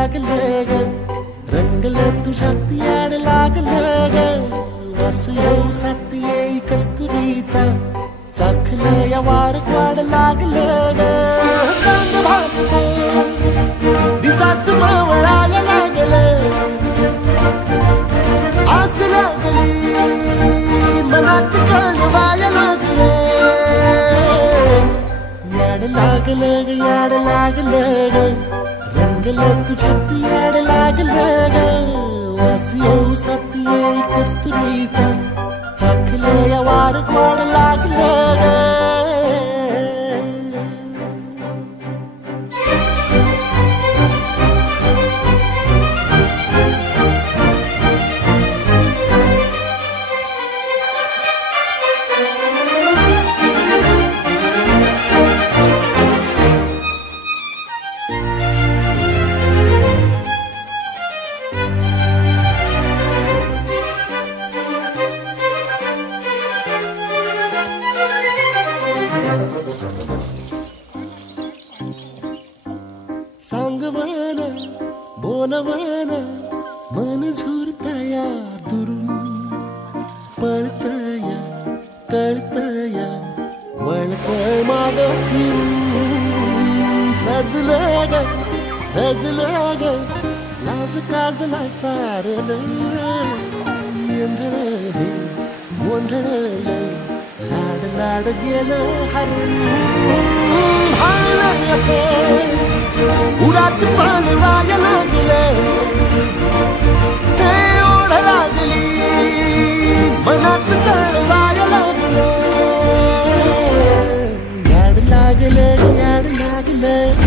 लागलं ग रंगलं तुझ्यात याड लागलं ग वास येऊ साथ येई कस्तुरीचा चाखलं या वार वाढ लागलं ग चांद भासतो दिसाच मावळायला लागलं आस लागली मनात कळवायला लागलं याड लागलं ग याड लागलं ग रंगलं तुझ्यात याड लागलं ग वास येऊ साथ येई कस्तुरीचा चाखलं या वार वाढ लागलं ग सांग मन बोल मन मन झुरतया दुरून पळतया कळतया वळतय माग सजलं ग धजलं ग लाज काजला सारलं गोंधळलं लाड लाड गेलं हरून हाळलं असं उरात पालवायला लागलं ते ओढ लागली मनात चळवायला लागलं याड लागलं याड लागलं